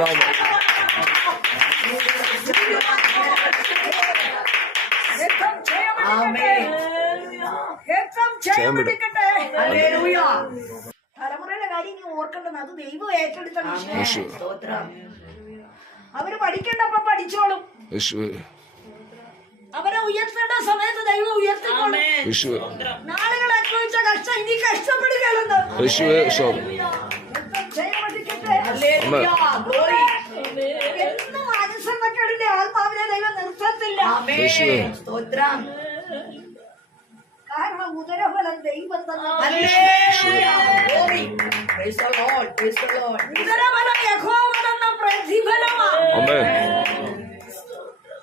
നാമം. തലമുറയുടെ കാര്യം നീ ഓർക്കേണ്ടത്, അത് ദൈവം ഏറ്റെടുത്ത വിഷയം. അവര് പഠിക്കേണ്ടപ്പോ പഠിച്ചോളും. അവരെ ഉയർത്തേണ്ട സമയത്ത് ദൈവം ഉയർത്തിക്കോളും. നാളുകൾ അനുഭവിച്ച കഷ്ടം ഇനി കഷ്ടപ്പെടുകയുള്ളൂ. എന്നും അനുസരണക്കേടിന്റെ ആത്മാവിനെ ദൈവം നിർത്തത്തില്ല. കാരണം ഉദരഫലം ദൈവം ഉദരഫലം യഹോവ തന്ന പ്രതിഫലമാണ്.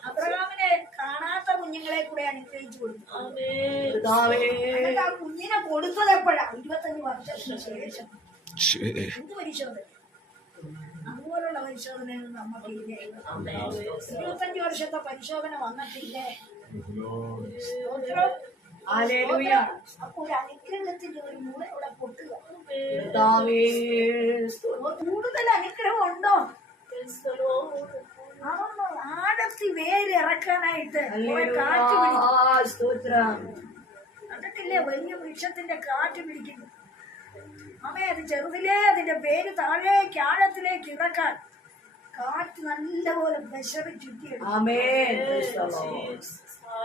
അബ്രഹാമിനെ കാണാത്ത കുഞ്ഞുങ്ങളെ കൂടെ അനുഗ്രഹിച്ചു കൊടുത്തു. ആ കുഞ്ഞിനെ കൊടുത്തത് എപ്പോഴാ? 25 വർഷത്തിന് ശേഷം. എന്ത് പരിശോധന? അതുപോലുള്ള പരിശോധനയൊന്നും നമുക്കില്ലേ? 25 വർഷത്തെ പരിശോധന വന്നിട്ടില്ലേ? അപ്പൊ ഒരു അനുഗ്രഹത്തിന്റെ ഒരു മൂല ഇവിടെ പൊട്ടുക. കൂടുതൽ അനുഗ്രഹം ഉണ്ടോ? അതൊന്ന് ആഴത്തി വേരിറക്കാനായിട്ട് കാറ്റ് പിടിക്കും. കണ്ടിട്ടില്ലേ വലിയ വൃക്ഷത്തിന്റെ കാറ്റ് പിടിക്കുന്നു? അമ്മേ, അത് ചെറുതിലേ അതിന്റെ വേര് താഴേക്ക് ആഴത്തിലേക്ക് ഇറക്കാൻ കാറ്റ് നല്ലപോലെ വിശറി ചുറ്റിയെടുക്കും.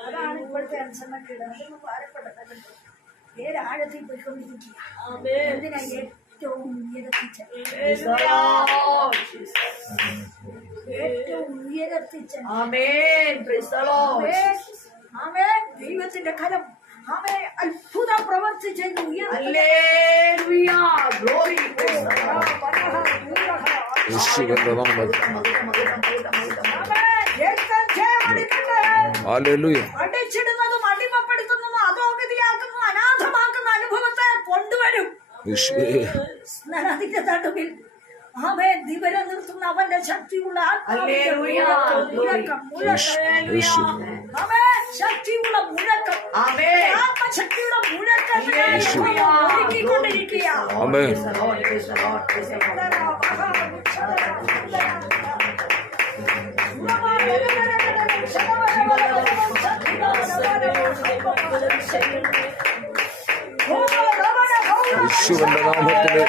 അതാണ് ഇപ്പോഴത്തെ അനുസരണക്കേട്. അതൊന്നും പാരപ്പെട്ടത്. വേരാഴത്തിൽ പോയിക്കൊണ്ടിരിക്കുക. എന്തിനാ? ഏറ്റവും ഉയരത്തിച്ച ദൈവത്തിന്റെ കരം അത്ഭുതം പ്രവർത്തിച്ചു. അടിച്ചിടുന്നതും അടിമപ്പെടുത്തുന്നതും അധോഗതിയാക്കുന്നതും അനാഥമാക്കുന്ന അനുഭവത്തെ കൊണ്ടുവരും. അതിന്റെ നടുവിൽ ദിവരം നിർത്തുന്ന അവന്റെ ശക്തിയുള്ള ശക്തിയുള്ള മുഴക്കം, ആത്മശക്തിയുടെ മുഴക്കം ഒരുക്കിക്കൊണ്ടിരിക്കുക. യേശുവിന്റെ നാമത്തില്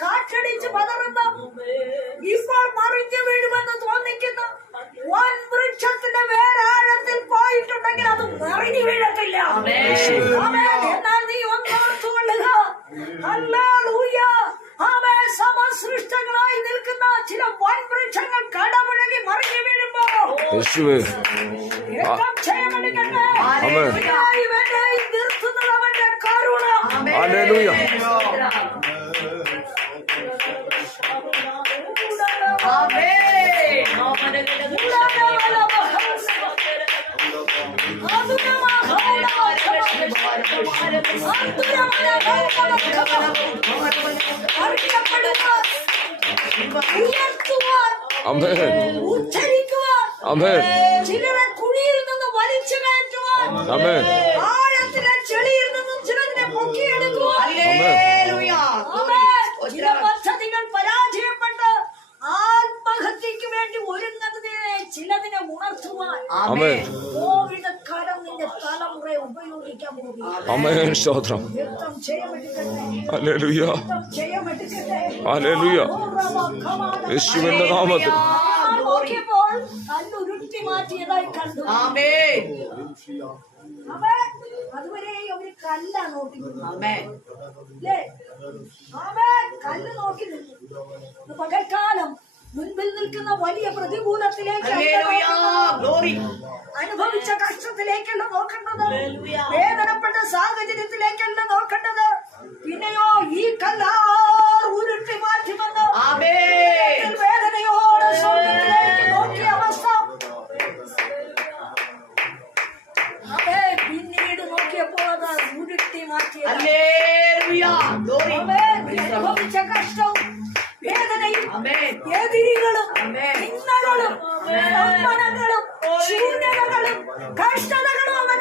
കാറ്റടിച്ച് പതറുന്ന, ഇപ്പോൾ മറിഞ്ഞു വീഴുമെന്ന് തോന്നിക്കുന്ന വൻ വൃക്ഷത്തിന്റെ വേരാഴത്തിൽ പോയിട്ടുണ്ടെങ്കിൽ അത് മറിഞ്ഞു വീഴത്തില്ല. എന്നാൽ നീ ഒന്നോർത്തുകൊള്ളുക, സമസൃഷ്ടങ്ങളായി നിൽക്കുന്ന ചില വൻ വൃക്ഷങ്ങൾ കടമുഴകി മറിഞ്ഞു വീഴുമ്പോ നിർത്തുന്നത് അവന്റെ കരുണ. ചിലരെ കുഴിയിൽ നിന്ന് വലിച്ചു കയറ്റുവാൻ, ആഴത്തിലെ ചെളിയിൽ നിന്നും ചിലതിനെ പൊക്കിയെടുക്കുവാൻ, ചില പദ്ധതികൾ പരാജയപ്പെട്ട് ആത്മഹത്യക്ക് വേണ്ടി ഒരുങ്ങുന്നതിനെ ചിലതിനെ ഉണർത്തുവാൻ കോവിഡക്കാലം നിന്റെ തലമുറയെ ഉപയോഗിക്കാൻ പോകും. യേശുവിന്റെ നാമത്തിൽ നോക്കിയപ്പോൾ കല്ലുരുട്ടി മാറ്റിയതായി കണ്ടു. അതുവരെ അവര് കല്ല നോക്കി കല്ല് നോക്കി നിന്നു. പകൽക്കാലം മുൻപിൽ നിൽക്കുന്ന വലിയ പ്രതികൂലത്തിലേക്ക്, അനുഭവിച്ച കഷ്ടത്തിലേക്കല്ല നോക്കേണ്ടത്, വേദനപ്പെട്ട സാഹചര്യത്തിലേക്കല്ല നോക്കേണ്ടത്. പിന്നെയോ ഈ കല്ലാർ ഉരുട്ടി മാറ്റുമെന്ന് വേദനയോടെ സ്വർഗ്ഗത്തിലേക്ക് നോക്കിയ അവസ്ഥ. പിന്നീട് നോക്കിയപ്പോൾ അത് ഉരുട്ടി മാറ്റിയത്. അനുഭവിച്ച കഷ്ടവും വേദനയും എതിരികളും നിന്ദകളും സമ്മനങ്ങളും ശൂന്യതകളും കഷ്ടതകളും അവൻ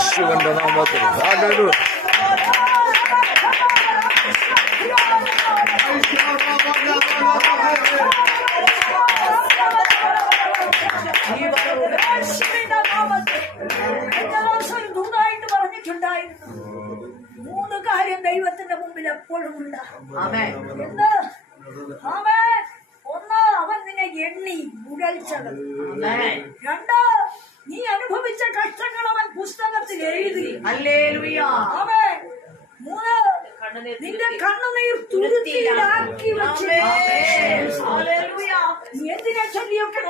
യേശുവിന്റെ നാമത്തിൽ ഹല്ലേലൂയ. ദൂതായിട്ട് പറഞ്ഞിട്ടുണ്ടായിരുന്നു 3 കാര്യം ദൈവത്തിന്റെ മുമ്പിൽ എപ്പോഴും ഉണ്ടാകും. എന്ത്? ആമേൻ. 1, അവൻ നിന്നെ എണ്ണി മുഴൽച്ചത്. 2, നീ അനുഭവിച്ച കഷ്ടങ്ങൾ അവൻ പുസ്തകത്തിൽ എഴുതി. ആമേൻ. 3, നിന്റെ കണ്ണുനീർ തുരുത്തിയിലാക്കി വെച്ച്. നീ എന്തിനെ ചൊല്ലിയൊക്കെ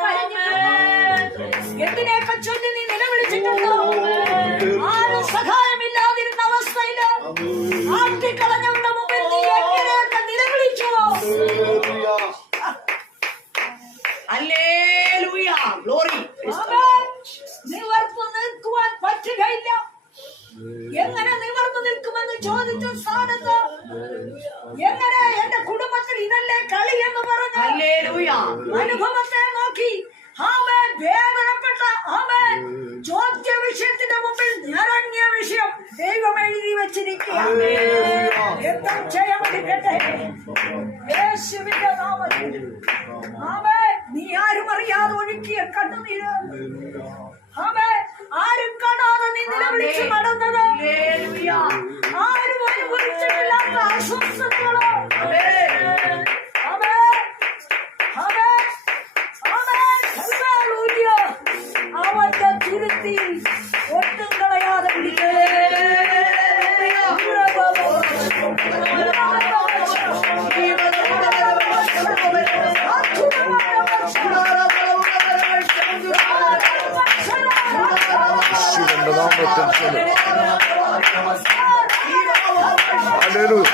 എന്തിനെയൊക്കെ ചൊല്ലി നീ നിലവിളിച്ചിട്ടുണ്ടോ? ആരും സഹായമില്ലാതിരുന്ന അവസ്ഥയില് ആട്ടിക്കളഞ്ഞവരുടെ മുമ്പിൽ നീ എങ്ങനെയൊക്കെ നിലവിളിച്ചുവോ? നിവർന്നു നിൽക്കുവാൻ പറ്റുകയില്ല. എങ്ങനെ നിവർന്നു നിൽക്കുമെന്ന് ചോദിച്ച സ്ഥാനത്ത് എങ്ങനെ എന്റെ കുടുംബത്തിൽ ഇതല്ലേ കളി എന്ന് പറഞ്ഞു അനുഭവത്തെ നോക്കി ആമേൻ വേദനപ്പെട്ട ആമേൻ ചോദ്യ വിഷയത്തിന്റെ മുമ്പിൽ നിറങ്ങിയ വിഷയം ദൈവം എഴുതി വെച്ചിരിക്കുക. എന്തും ചെയ്യാമെടുക്കട്ടെ യേശുവിന്റെ നാമത്തിൽ. ആമേൻ. നീ ആരും അറിയാതെ ഒഴുക്കിയ കണ്ണുനീര്. ആമേൻ. ആരും കാണാതെ നീ നിലവിളിച്ച് നടന്നത്. ആരും അനുഭവിച്ചിട്ടില്ലാത്ത അസ്വസ്ഥതകളോ. അവന്റെ തുരുത്തിയിൽ ഒട്ടും കളയാതെ പിടിക്കേ. യേശുവിന്റെ നാമത്തിൽ ഹല്ലേലൂയ.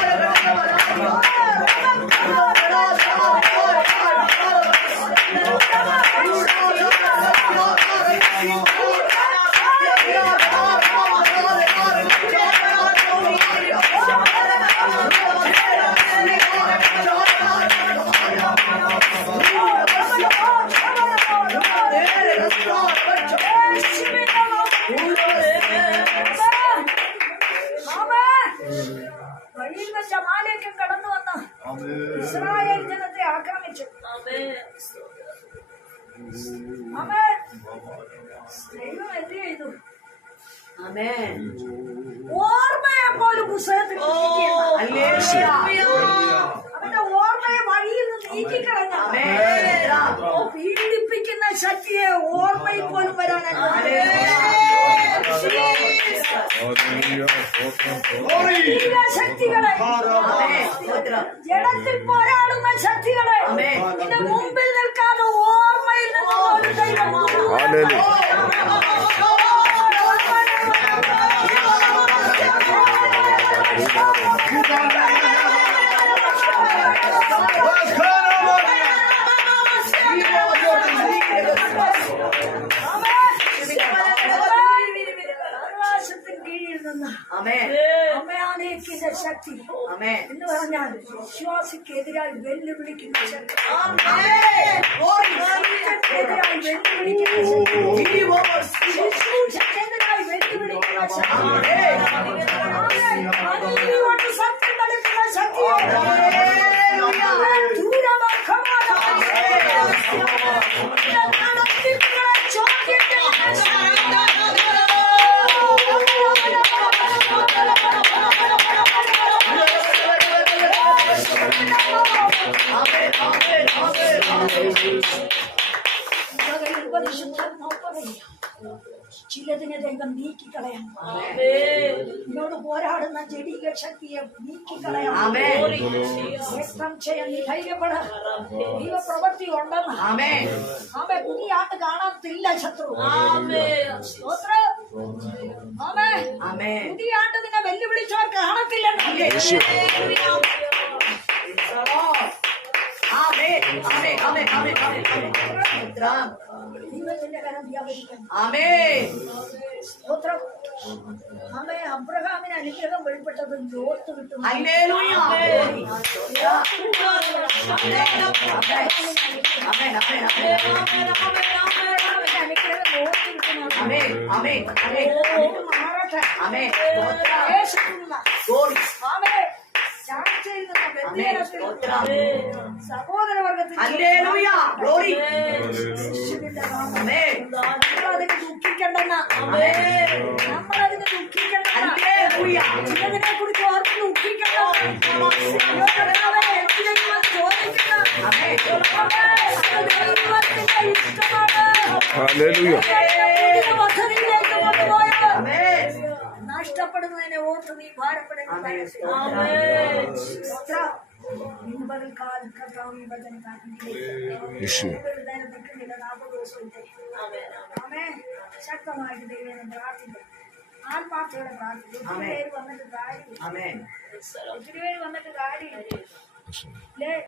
വഴിയിൽ വെച്ച മാലേക്ക് കടന്നു വന്ന ഇസ്രായേൽ ജനത്തെ ആക്രമിച്ചു. ആമേൻ. ദൈവം എന്ത് ചെയ്തു? ഓർമ്മയെ പോലും പുസ്തകത്തിൽ അവന്റെ ഓർമ്മയെ വഴിയിൽ നിന്ന് നീക്കിക്കളഞ്ഞ പീഡിപ്പിക്കുന്ന ശക്തിയെ ഓർമ്മയിൽ പോലും വരാനാണ് ശക്തികളെ ജഡത്തിൽ പോരാടുന്ന ശക്തികളെ ഇതിന്റെ മുമ്പിൽ നിൽക്കാതെ ഓർമ്മയിൽ നിന്ന് ഒരു ദൈവം അമ്മയാനേക്കിന്റെ ശക്തി എന്ന് പറഞ്ഞാൽ വിശ്വാസിക്കെതിരായി വെല്ലുവിളിക്കുന്ന ശക്തി. എതിരായി വെല്ലുവിളിക്കുന്ന ശക്തി. ശുശ്രൂഷക്കെതിരായി വെല്ലുവിളിക്കുന്ന ശക്തി. കൊണ്ട് സത്യം കളിക്കുന്ന ശക്തി. ചിലതിനെ ദൈവം നീക്കിക്കളയാം. എന്നോട് പോരാടുന്ന ജഡിക ശക്തിയെ നീക്കിക്കളയാം. ചെയ്യാൻ നീ ധൈര്യപ്പെട. ദൈവപ്രവൃത്തി ഉണ്ടെന്ന് ആമേ. പുതിയ ആണ്ട് കാണത്തില്ല ശത്രു. പുതിയ ആണ്ട് നിന്നെ വെല്ലുവിളിച്ചവർ കാണത്തില്ല. അബ്രഹാമിന് അനുഗ്രഹം വെളിപ്പെട്ടത് ലോത്ത് കിട്ടും. അനുഗ്രഹം ലോത്ത് കിട്ടും. മാറട്ടെ. ആമേൻ. യേശുവിനുള്ള Glory. ആമേൻ. ചാർച്ചയിൽ നിന്ന് ബന്ധിയാനത്തിൽ സഹോദരവർഗത്തിൽ ഹല്ലേലൂയ. Glory. യേശുവിന്റെ നാമം. ആമേൻ. നമ്മളതിന് ദുഃഖിക്കണ്ടെന്ന നമ്മളതിന് ദുഃഖിക്കണ്ടെന്ന ഹല്ലേലൂയ. ചിലതിനെ കുറിച്ച് ഓർത്ത് ദുഃഖിക്കണ്ട. അയ്യോ കർത്താവേ, എനിക്ക് ദൈവം ചോദിക്കുന്ന ആമേൻ. ദൈവത്തിന്റെ ഇഷ്ടമാണ്. ഹല്ലേലൂയ. പദ്ധതിയിലേക്ക് കൊണ്ടുപോയത് ആമേൻ. നഷ്ടപ്പെടുന്നതിനെ ഓർത്ത് നീ ഭാരപ്പെടുന്ന ഇന്ന് പകൽക്കാലം കർത്താവ് ഈ വചനം കാട്ടിലേക്ക് യേശു നിൽക്കുന്നില്ല. 40 ദിവസമില്ലേ? ആമേൻ. ശക്തമായിട്ട് ദൈവം പ്രാർത്ഥിക്കും. ആത്മാർത്ഥയോടെ പ്രാർത്ഥിക്കും. ഒത്തിരി പേര് വന്നിട്ട് കാര്യമില്ല. ആമേൻ. ഒത്തിരി പേര് വന്നിട്ട് കാര്യമില്ല.